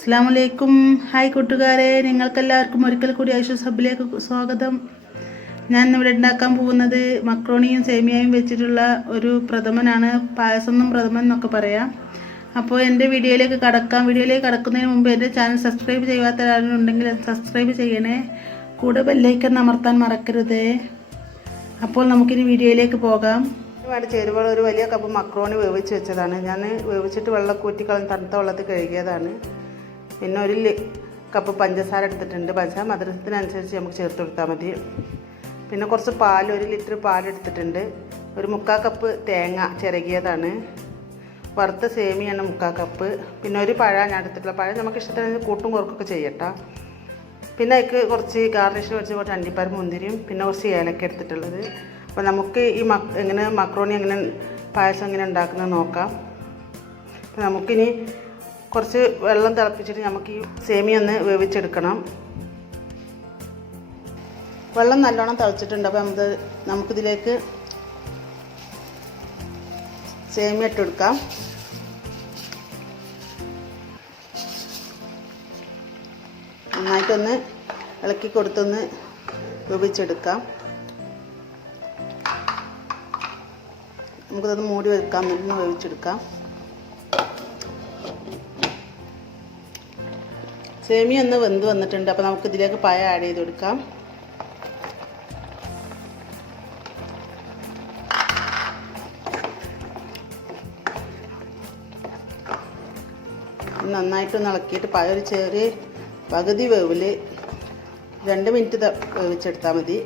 അസ്സലാമലൈക്കും. ഹായ് കൂട്ടുകാരെ, നിങ്ങൾക്കെല്ലാവർക്കും ഒരിക്കൽ കൂടി ഐഷൂസ് ഹബ്ബിലേക്ക് സ്വാഗതം. ഞാൻ ഇവിടെ ഉണ്ടാക്കാൻ പോകുന്നത് മക്രോണിയും സേമിയയും വെച്ചിട്ടുള്ള ഒരു പ്രഥമനാണ്. പായസം എന്നും പ്രഥമൻ എന്നൊക്കെ പറയാം. അപ്പോൾ എൻ്റെ വീഡിയോയിലേക്ക് കടക്കുന്നതിന് മുമ്പ് എൻ്റെ ചാനൽ സബ്സ്ക്രൈബ് ചെയ്യാത്ത ആളുണ്ടെങ്കിൽ സബ്സ്ക്രൈബ് ചെയ്യണേ. കൂടെ ബെല്ലൈക്കൺ അമർത്താൻ മറക്കരുത്. അപ്പോൾ നമുക്കിനി വീഡിയോയിലേക്ക് പോകാം. ഒരുപാട് ചേരുവകൾ, ഒരു വലിയ കപ്പ് മക്രോണി വേവിച്ച് വെച്ചതാണ്. ഞാൻ വേവിച്ചിട്ട് വെള്ളം ഊറ്റി തണുത്ത വെള്ളത്തിൽ കഴുകിയതാണ്. പിന്നെ ഒരു കപ്പ് പഞ്ചസാര എടുത്തിട്ടുണ്ട്. പഞ്ചസാര മധുരത്തിനനുസരിച്ച് നമുക്ക് ചേർത്ത് കൊടുത്താൽ മതി. പിന്നെ കുറച്ച് പാൽ, 1 ലിറ്റർ പാൽ എടുത്തിട്ടുണ്ട്. ഒരു 3/4 കപ്പ് തേങ്ങ ചിരകിയതാണ്. വറുത്ത സേമിയാണ് 3/4 കപ്പ്. പിന്നെ ഒരു പഴം ഞാൻ എടുത്തിട്ടുള്ള പഴം നമുക്ക് ഇഷ്ടത്തിന് കൂട്ടും കുറക്കൊക്കെ ചെയ്യട്ടോ. പിന്നെ അതിക്ക് കുറച്ച് ഗാർണിഷിന് വെച്ച് കുറച്ച് അണ്ടിപ്പരിപ്പ് മുന്തിരിയും പിന്നെ കുറച്ച് ഏലക്ക എടുത്തിട്ടുള്ളത്. അപ്പോൾ നമുക്ക് ഈ എങ്ങനെ മക്രോണി എങ്ങനെ പായസം എങ്ങനെ ഉണ്ടാക്കുന്നത് നോക്കാം. അപ്പോൾ നമുക്കിനി കുറച്ച് വെള്ളം തിളപ്പിച്ചിട്ട് നമുക്ക് ഈ സേമിയ ഒന്ന് വേവിച്ചെടുക്കണം. വെള്ളം നല്ലോണം തിളച്ചിട്ടുണ്ട്. അപ്പോൾ നമുക്കിതിലേക്ക് സേമിയ ഇട്ട് കൊടുക്കാം. നന്നായിട്ടൊന്ന് ഇളക്കി കൊടുത്തൊന്ന് വേവിച്ചെടുക്കാം. നമുക്കത് മൂടി വെക്കാം, ഒന്ന് വേവിച്ചെടുക്കാം. സേമിയ ഒന്ന് വെന്ത് വന്നിട്ടുണ്ട്. അപ്പോൾ നമുക്ക് ഇതിലേക്ക് പഴം ആഡ് ചെയ്ത് കൊടുക്കാം. നന്നായിട്ടൊന്ന് ഇളക്കിയിട്ട് പഴം ഒരു ചെറിയ പകുതി വേവിൽ 2 മിനിറ്റ് വേവിച്ചെടുത്താൽ മതി.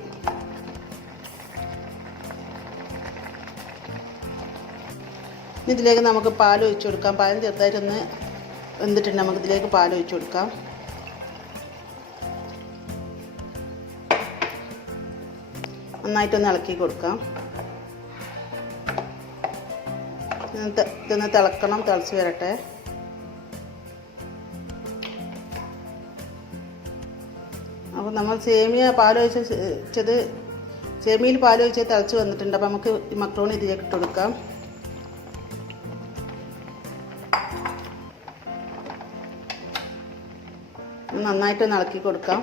ഇതിലേക്ക് നമുക്ക് പാൽ ഒഴിച്ച് കൊടുക്കാം. പാൽ ചെറുതായിട്ടൊന്ന് വെന്തിട്ടുണ്ട്. നമുക്കിതിലേക്ക് പാൽ ഒഴിച്ച് കൊടുക്കാം. നന്നായിട്ടൊന്ന് ഇളക്കി കൊടുക്കാം. ഇതൊന്ന് തിളക്കണം, തിളച്ച് വരട്ടെ. അപ്പോൾ നമ്മൾ സേമിയ സേമിയയിൽ പാൽ ഒഴിച്ചത് തിളച്ച് വന്നിട്ടുണ്ട്. അപ്പോൾ നമുക്ക് ഈ മക്രോണി ഇതിലേക്ക് ഇട്ട് കൊടുക്കാം. നന്നായിട്ടൊന്ന് ഇളക്കി കൊടുക്കാം.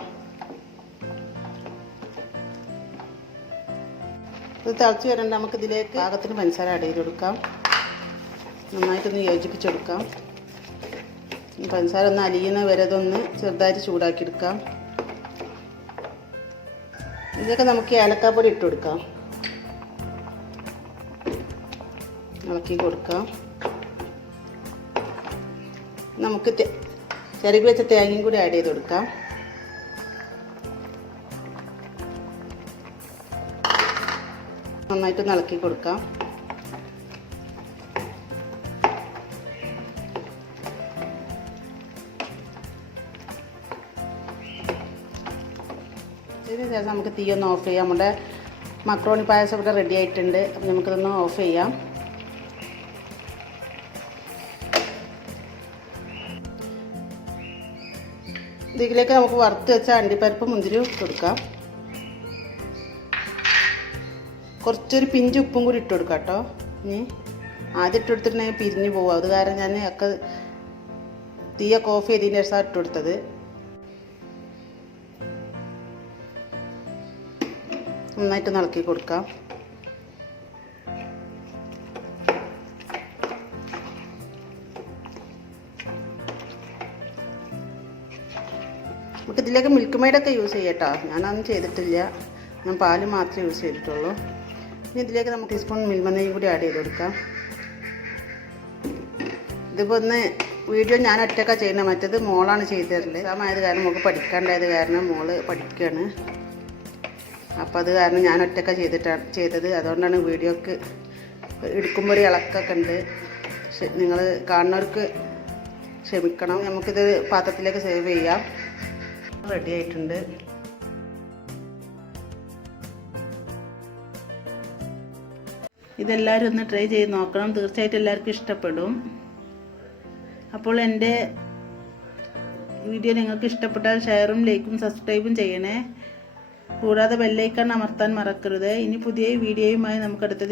ഇത് തിളച്ച് വരേണ്ട നമുക്കിതിലേക്ക് പാകത്തിന് പഞ്ചസാര ആഡ് ചെയ്ത് കൊടുക്കാം. നന്നായിട്ടൊന്ന് യോജിപ്പിച്ചെടുക്കാം. പഞ്ചസാര ഒന്ന് അലിയുന്ന വരെ ഇതൊന്ന് ചെറുതായിട്ട് ചൂടാക്കിയെടുക്കാം. ഇതിലേക്ക് നമുക്ക് ഏലക്കാപ്പൊടി ഇട്ട് കൊടുക്കാം. ഇളക്കി കൊടുക്കാം. നമുക്ക് ചിരകി വെച്ച തേങ്ങയും കൂടി ആഡ് ചെയ്ത് കൊടുക്കാം. നന്നായിട്ടൊന്ന് ഇളക്കി കൊടുക്കാം. ഇതിന് ശേഷം നമുക്ക് തീ ഒന്ന് ഓഫ് ചെയ്യാം. നമ്മുടെ മക്രോണി പായസം ഇവിടെ റെഡി ആയിട്ടുണ്ട്. അപ്പം നമുക്കിതൊന്ന് ഓഫ് ചെയ്യാം. ഇതിലേക്ക് നമുക്ക് വറുത്ത് വെച്ച അണ്ടിപ്പരിപ്പ് മുന്തിരി കൊടുക്കാം. കുറച്ചൊരു പിഞ്ച് ഉപ്പും കൂടി ഇട്ട് കൊടുക്കാം കേട്ടോ. ഇനി ആദ്യം ഇട്ട് കൊടുത്തിട്ടുണ്ടെങ്കിൽ പിരിഞ്ഞ് പോകും. അത് കാരണം ഞാൻ ഒക്കെ തീയൊക്കെ ഓഫ് ചെയ്തതിന് ശേഷം ഇട്ട് കൊടുത്തത്. നന്നായിട്ട് ഇളക്കി കൊടുക്കാം. നമുക്ക് ഇതിലേക്ക് മിൽക്ക് മെയ്ഡൊക്കെ യൂസ് ചെയ്യട്ടോ. ഞാനതൊന്നും ചെയ്തിട്ടില്ല. ഞാൻ പാല് മാത്രമേ യൂസ് ചെയ്തിട്ടുള്ളൂ. ഇനി ഇതിലേക്ക് നമുക്ക് ടീസ്പൂൺ മിൽമനെയും കൂടി ആഡ് ചെയ്ത് കൊടുക്കാം. ഇതിപ്പോൾ ഒന്ന് വീഡിയോ ഞാൻ ഒറ്റയ്ക്കാണ് ചെയ്യുന്നത്. മറ്റേത് മോളാണ് ചെയ്ത് തരല്. എക്സാമായത് കാരണം നമുക്ക് പഠിക്കാണ്ടായത് കാരണം മോള് പഠിക്കുകയാണ്. അപ്പോൾ അത് കാരണം ഞാൻ ഒറ്റയ്ക്കാണ് ചെയ്തത്. അതുകൊണ്ടാണ് വീഡിയോക്ക് എടുക്കുമ്പോൾ ഒരു ഇളക്കൊക്കെ ഉണ്ട്. നിങ്ങൾ കാണുന്നവർക്ക് ക്ഷമിക്കണം. നമുക്കിത് പാത്രത്തിലേക്ക് സേവ് ചെയ്യാം. റെഡി ആയിട്ടുണ്ട്. ഇതെല്ലാവരും ഒന്ന് ട്രൈ ചെയ്ത് നോക്കണം. തീർച്ചയായിട്ടും എല്ലാവർക്കും ഇഷ്ടപ്പെടും. അപ്പോൾ എൻ്റെ വീഡിയോ നിങ്ങൾക്ക് ഇഷ്ടപ്പെട്ടാൽ ഷെയറും ലൈക്കും സബ്സ്ക്രൈബും ചെയ്യണേ. കൂടാതെ ബെല്ലൈക്കൺ അമർത്താൻ മറക്കരുത്. ഇനി പുതിയ വീഡിയോയുമായി നമുക്ക് അടുത്ത